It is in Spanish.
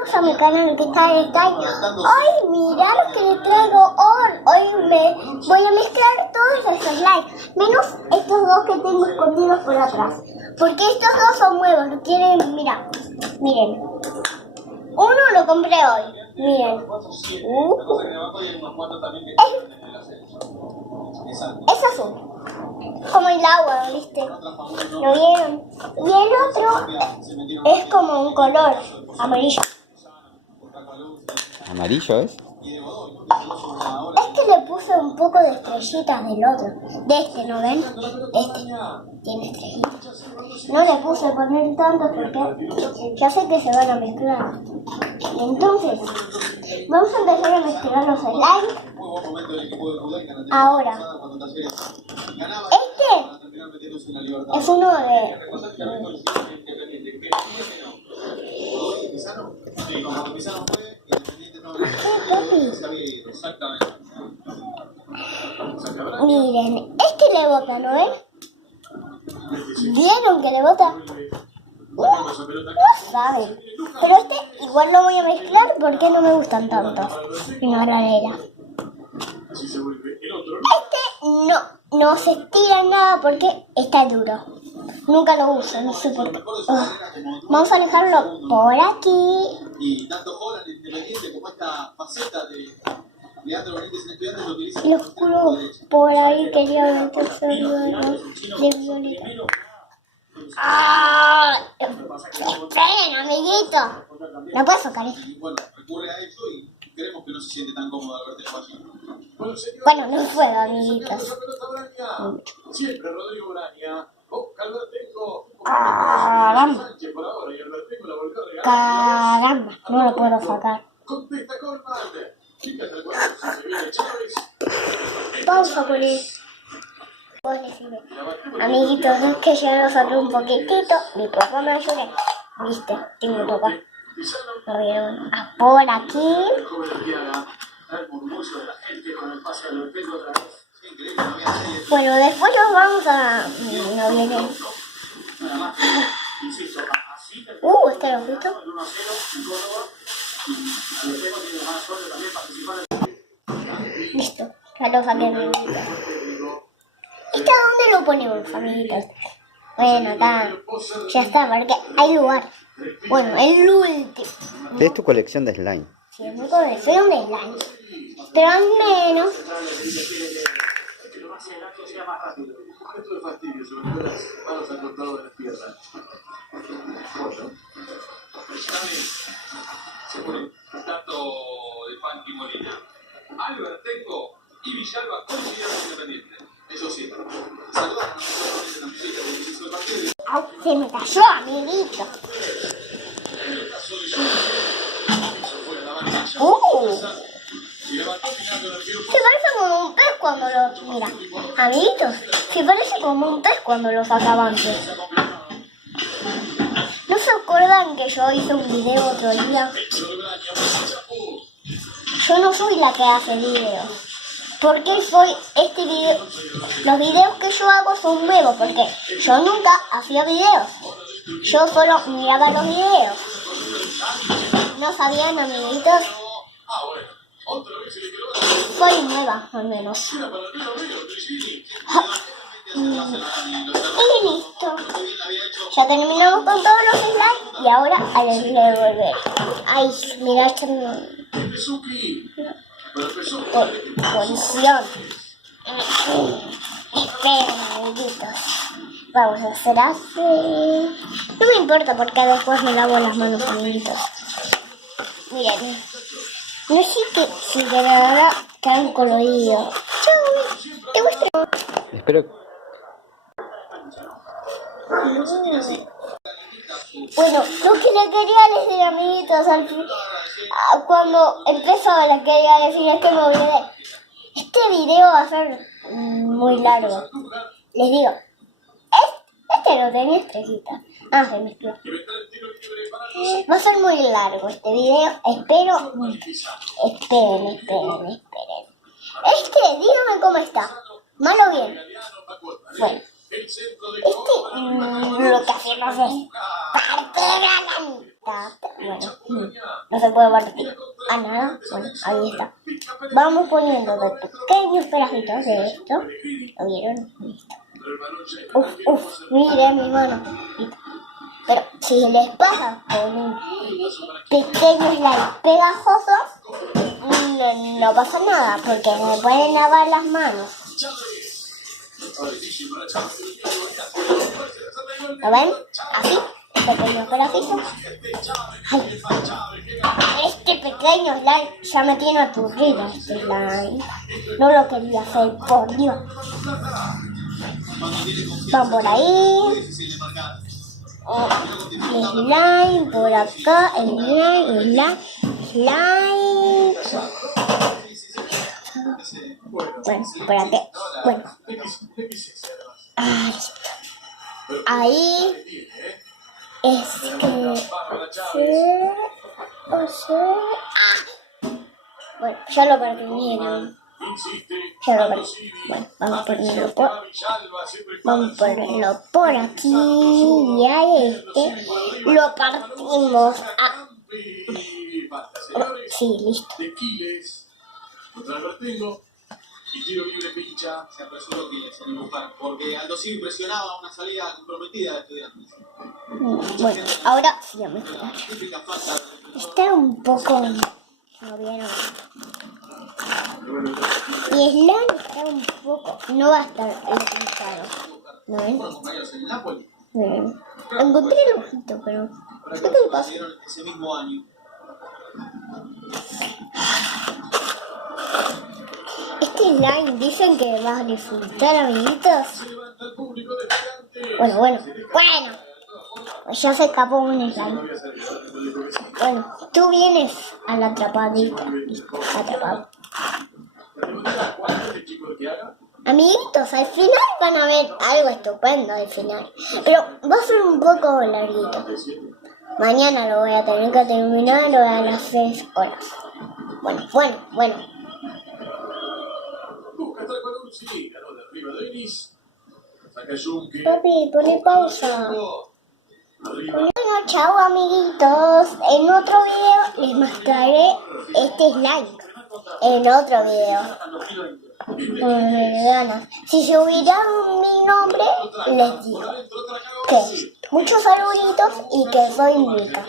Bienvenidos a mi canal que está en Skype. Hoy mirá lo que les traigo hoy me voy a mezclar todos los slimes, menos estos dos que tengo escondidos por atrás. Porque estos dos son nuevos, lo quieren, mira, miren. Uno lo compré hoy, miren. Es azul, como el agua, ¿viste? ¿Lo vieron? Y el otro es como un color amarillo. ¿Amarillo es? Es que le puse un poco de estrellitas del otro. De este, ¿no ven? Este tiene estrellitas. No le puse poner tanto porque ya sé que se van a mezclar. Entonces, vamos a empezar a mezclar los slimes. Ahora, este es uno de... Miren, este le bota, ¿no ven? ¿Vieron que le bota? No saben. Pero este igual lo voy a mezclar porque no me gustan tanto. Una ranera. Este no se estira en nada porque está duro. Nunca lo uso, no sé por qué. Vamos a dejarlo por aquí. Y tanto Holland Independiente como esta faceta de Leandro Benítez en Estudiantes lo utilizan. Y oscuro por ahí quería meterse de violeta. ¡Ah! Esperen, amiguito. No puedo sacar esto. Bueno, recurre a eso y creemos que no se siente tan cómodo al verte la página. Bueno, no puedo, amiguitos. Siempre Rodrigo Braña. Caramba. Caramba, no lo puedo sacar. Pausa con él. Amiguitos, es que yo lo saqué un poquitito. Mi papá me ayuda. Viste, tengo papá. Lo vieron por aquí. Bueno, después nos vamos a... No viene. ¿Este lo justo? Listo, ya lo saqué, amiguitos. ¿Este dónde lo ponemos, amiguitos? Bueno, acá. Ya está, porque hay lugar. Bueno, el último. Es tu colección de slime. Sí, es mi colección de slime. Pero al menos... Esto de fastidio, sobre todo las manos al costado de las piernas. Se pone tanto de Panqui Molina. Albert Tenco y Villalba coincidieron Independiente. Eso sí. Saludos a nosotros en la música del inicio del partido. ¡Ay, se me cayó, amiguito! Se parece como un pez cuando lo... Mira, amiguitos, se parece como un pez cuando lo sacaba antes. ¿No se acuerdan que yo hice un video otro día? Yo no soy la que hace videos. Porque soy este video... Los videos que yo hago son nuevos porque yo nunca hacía videos. Yo solo miraba los videos. ¿No sabían, amiguitos? Soy nueva, al menos. Y listo. Ya terminamos con todos los slides y ahora a la devolver. Ay, mira, esto no... Posición. Esperen, amiguitos. Vamos a hacer así. No me importa porque después me lavo las manos, amiguitos. Miren. No sé si de verdad tan colorido. Chau, te muestro. Espero. Bueno, lo que le quería decir, amiguitos, cuando empezó le quería decir es que me olvidé. Este video va a ser muy largo. Les digo, este no tenía estrellitas. Ah, se mezcló. Va a ser muy largo este video. Esperen. Díganme cómo está. ¿Mal o bien? Bueno, El centro de Lo que hacemos es partir a la mitad. Bueno, no se puede partir a nada. Bueno, ahí está. Vamos poniendo de pequeños pedacitos de esto. ¿Lo vieron? Listo. Miren mi mano. Listo. Pero si les pasa con un pequeño slime pegajoso, no pasa nada, porque me pueden lavar las manos. ¿Lo ven? Así, pequeños pedacitos. Ay, este pequeño slime ya me tiene aturdida, este slime. No lo quería hacer, por Dios. Van por ahí. Slime por acá, slime. Bueno, por aquí. Bueno. Ahí es que bueno, ya lo perdieron. Bueno, vamos a ponerlo por aquí. Y a este lo partimos. Sí, listo. Y tiro libre pincha, se apresuró Quiles en empujar, porque Aldo Civi presionaba una salida comprometida de Estudiantes. Bueno, ahora sí, ya me está un poco... ¿No vieron? Y Slime está un poco... No va a estar pintado. ¿No ven? Compañeros en Napoli. Encontré el ojito, pero... ¿Qué le pasa? Ese mismo año. Este slime dicen que va a disfrutar, amiguitos. Bueno. Pues ya se escapó un slime. Bueno, tú vienes a la atrapadita. Atrapado. Amiguitos, al final van a ver algo estupendo al final. Pero va a ser un poco larguito. Mañana lo voy a tener que terminar a las 6 horas. Bueno. Papi, poné pausa. Bueno, chao amiguitos. En otro video les mostraré este slime. En otro video. Si se olvidaron mi nombre, les digo que muchos saluditos y que soy Mica.